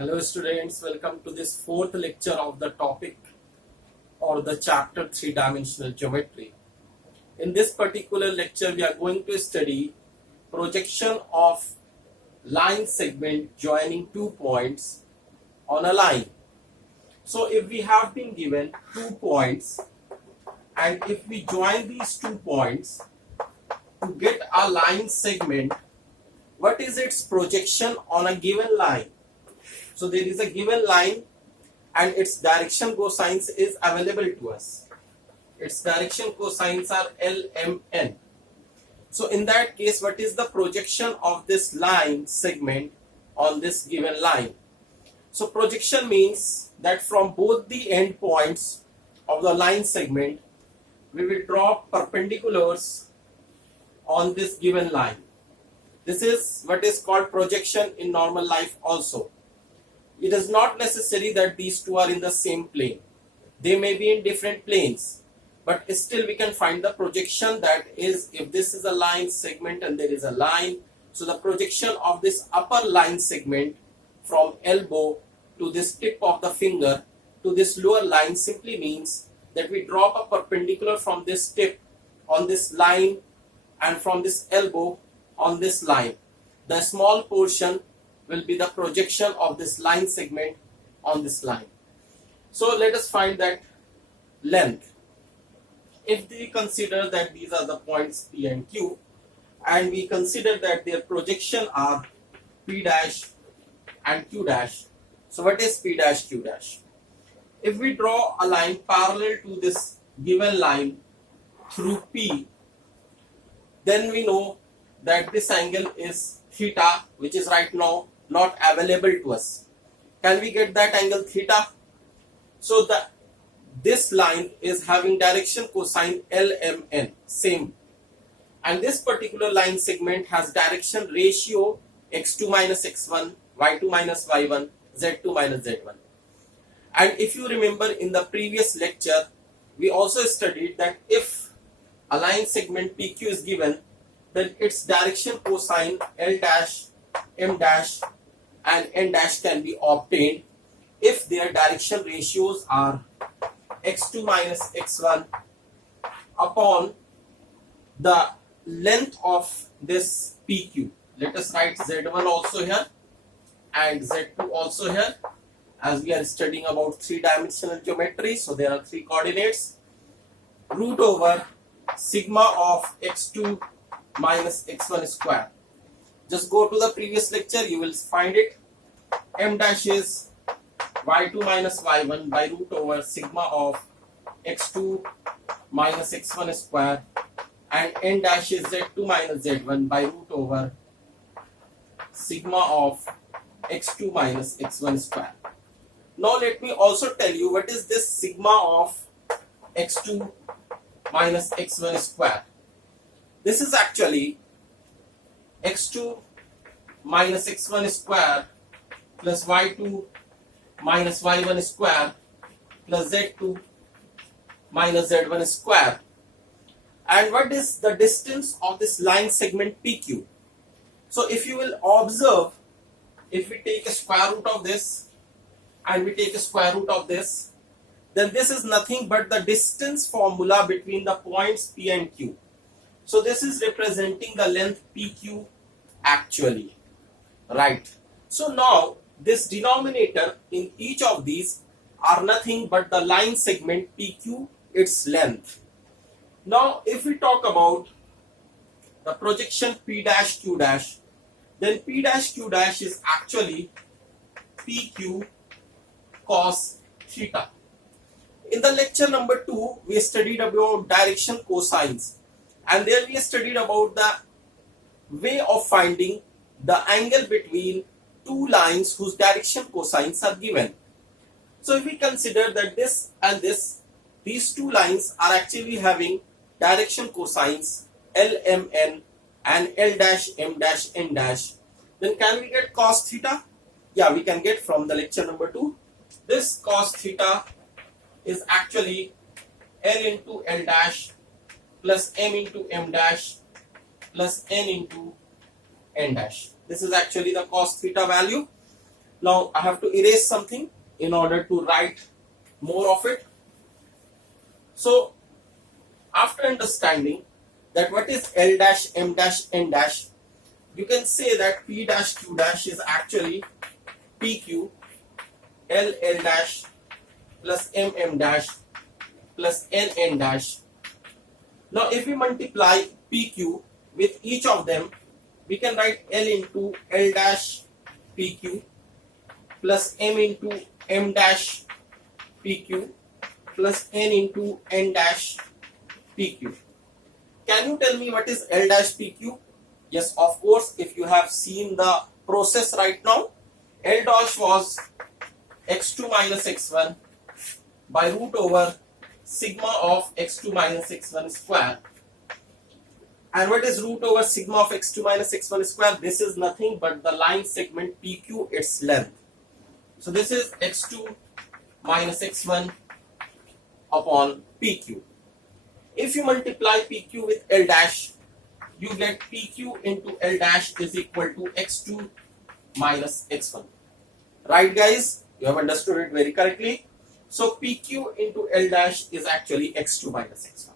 Hello students, welcome to this fourth lecture of the topic or the chapter 3-dimensional geometry. In this particular lecture we are going to study projection of line segment joining 2 points on a line. So if we have been given 2 points and if we join these 2 points to get a line segment, what is its projection on a given line? So there is a given line and its direction cosines is available to us. Its direction cosines are L, M, N. So in that case, what is the projection of this line segment on this given line? So projection means that from both the end points of the line segment, we will draw perpendiculars on this given line. This is what is called projection in normal life also. It is not necessary that these two are in the same plane. They may be in different planes, but still we can find the projection, that is, if this is a line segment and there is a line, so the projection of this upper line segment from elbow to this tip of the finger to this lower line simply means that we drop a perpendicular from this tip on this line and from this elbow on this line. The small portion will be the projection of this line segment on this line. So let us find that length. If we consider that these are the points P and Q, and we consider that their projection are P dash and Q dash. So what is P dash, Q dash? If we draw a line parallel to this given line through P, then we know that this angle is theta, which is right now not available to us. Can we get that angle theta? So this line is having direction cosine LMN, same. And this particular line segment has direction ratio x2 minus x1, y2 minus y1, z2 minus z1. And if you remember in the previous lecture, we also studied that if a line segment PQ is given, then its direction cosine L dash, M dash and N dash can be obtained if their direction ratios are x2 minus x1 upon the length of this PQ. Let us write z1 also here and z2 also here, as we are studying about 3-dimensional geometry. So there are 3 coordinates. Root over sigma of x2 minus x1 square. Just go to the previous lecture, you will find it. M dash is y2 minus y1 by root over sigma of x2 minus x1 square, and N dash is z2 minus z1 by root over sigma of x2 minus x1 square. Now let me also tell you what is this sigma of x2 minus x1 square. This is actually x2 minus x1 square plus y2 minus y1 square plus z2 minus z1 square. And what is the distance of this line segment PQ? So if you will observe, if we take a square root of this and we take a square root of this, then this is nothing but the distance formula between the points P and Q. So this is representing the length PQ actually, right? So now this denominator in each of these are nothing but the line segment PQ, its length. Now if we talk about the projection P dash Q dash, then P dash Q dash is actually PQ cos theta. In the lecture number 2, we studied about direction cosines, and there we studied about the way of finding the angle between 2 lines whose direction cosines are given. So if we consider that this and this, these 2 lines are actually having direction cosines LMN and L dash M dash N dash, then can we get cos theta? Yeah, we can get from the lecture number 2. This cos theta is actually L into L dash plus M into M dash plus N into N dash. This is actually the cos theta value. Now I have to erase something in order to write more of it. So after understanding that what is L dash, M dash, N dash, you can say that P dash Q dash is actually PQ L L dash plus M M dash plus N N dash. Now if we multiply PQ with each of them, we can write L into L dash PQ plus M into M dash PQ plus N into N dash PQ. Can you tell me what is L dash PQ? Yes, of course, if you have seen the process right now, L dash was x2 minus x1 by root over sigma of x2 minus x1 square. And what is root over sigma of x2 minus x1 square? This is nothing but the line segment PQ, its length. So this is x2 minus x1 upon PQ. If you multiply PQ with L dash, you get PQ into L dash is equal to x2 minus x1. Right guys, you have understood it very correctly. So PQ into L dash is actually x2 minus x1.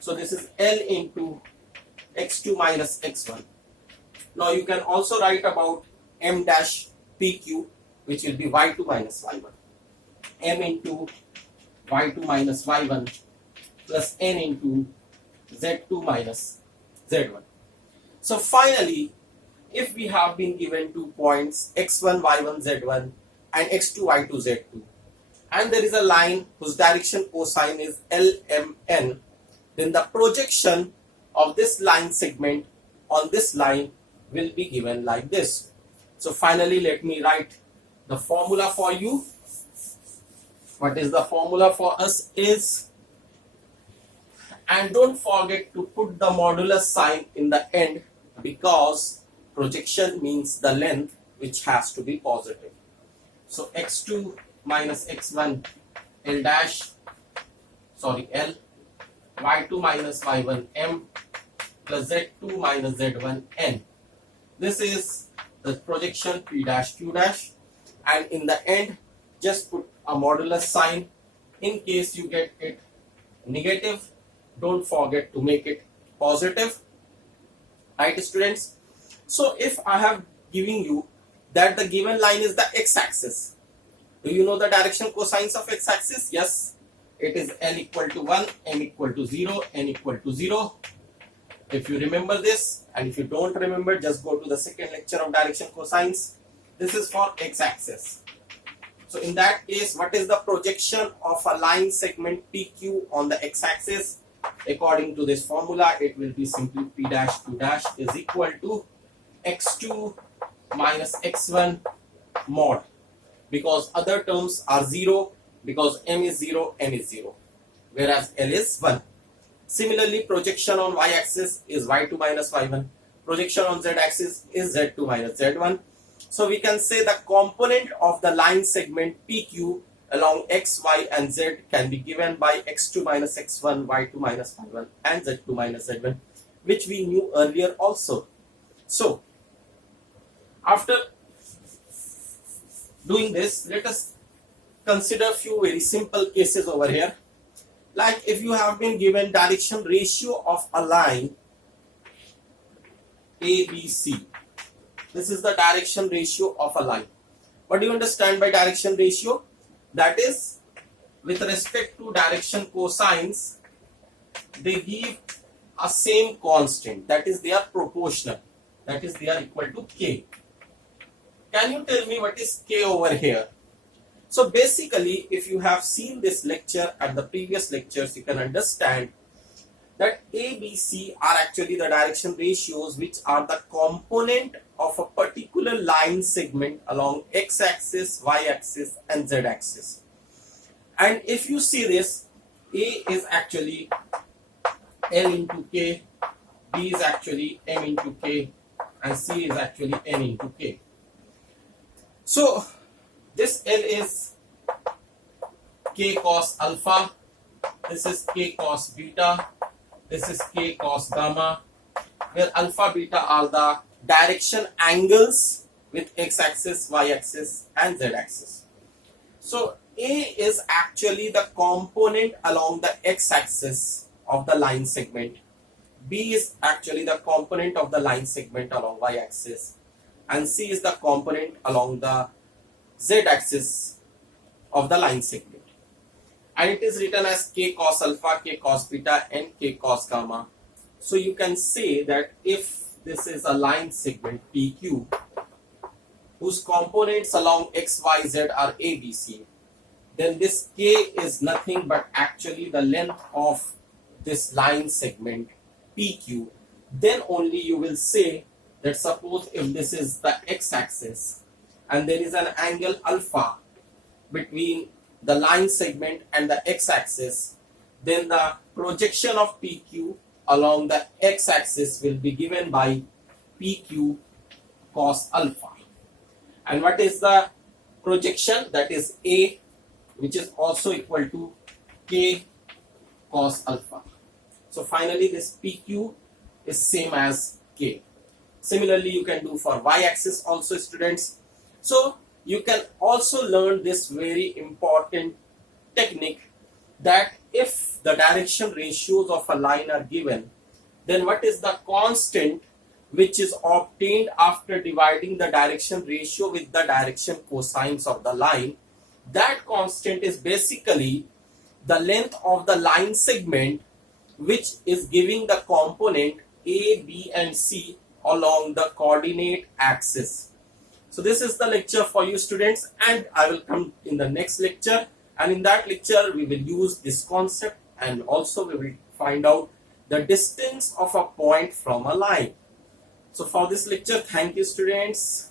So this is L into x2 minus x1. Now you can also write about M dash PQ, which will be y2 minus y1. M into y2 minus y1 plus N into z2 minus z1. So finally, if we have been given 2 points x1, y1, z1 and x2, y2, z2, and there is a line whose direction cosine is LMN, then the projection of this line segment on this line will be given like this. So finally, let me write the formula for you. What is the formula for us is, and don't forget to put the modulus sign in the end, because projection means the length, which has to be positive. So x2 minus x1 L dash, sorry L, y2 minus y1 M plus z2 minus z1 N. This is the projection P dash Q dash, and in the end just put a modulus sign. In case you get it negative, don't forget to make it positive. Right students? So if I have given you that the given line is the x-axis, do you know the direction cosines of x-axis? Yes, it is L equal to 1, M equal to 0, N equal to 0. If you remember this, and if you don't remember, just go to the second lecture of direction cosines. This is for x-axis. So in that case, what is the projection of a line segment PQ on the x-axis? According to this formula, it will be simply P dash Q dash is equal to x2 minus x1 mod, because other terms are 0, because M is 0, N is 0, whereas L is 1. Similarly, projection on y-axis is y2 minus y1. Projection on z-axis is z2 minus z1. So we can say the component of the line segment PQ along x, y and z can be given by x2 minus x1, y2 minus y1 and z2 minus z1, which we knew earlier also. So after doing this, let us consider a few very simple cases over here. Like if you have been given direction ratio of a line ABC. This is the direction ratio of a line. What do you understand by direction ratio? That is, with respect to direction cosines, they give a same constant. That is, they are proportional. That is, they are equal to k. Can you tell me what is k over here? So basically, if you have seen this lecture and the previous lectures, you can understand that A, B, C are actually the direction ratios which are the component of a particular line segment along x-axis, y-axis and z-axis. And if you see this, A is actually L into K, B is actually M into K and C is actually N into K. So this L is K cos alpha, this is K cos beta, this is K cos gamma, where alpha, beta are the direction angles with x-axis, y-axis and z-axis. So A is actually the component along the x-axis of the line segment. B is actually the component of the line segment along y-axis, and C is the component along the z-axis of the line segment. And it is written as k cos alpha, k cos beta and k cos gamma. So you can say that if this is a line segment PQ whose components along x, y, z are A, B, C, then this k is nothing but actually the length of this line segment PQ. Then only you will say that suppose if this is the x-axis and there is an angle alpha between the line segment and the x-axis, then the projection of PQ along the x-axis will be given by PQ cos alpha. And what is the projection? That is A, which is also equal to K cos alpha. So finally this PQ is same as K. Similarly you can do for y-axis also, students. So you can also learn this very important technique that if the direction ratios of a line are given, then what is the constant which is obtained after dividing the direction ratio with the direction cosines of the line? That constant is basically the length of the line segment which is giving the component A, B and C along the coordinate axis. So this is the lecture for you, students, and I will come in the next lecture, and in that lecture we will use this concept and also we will find out the distance of a point from a line. So for this lecture, thank you, students.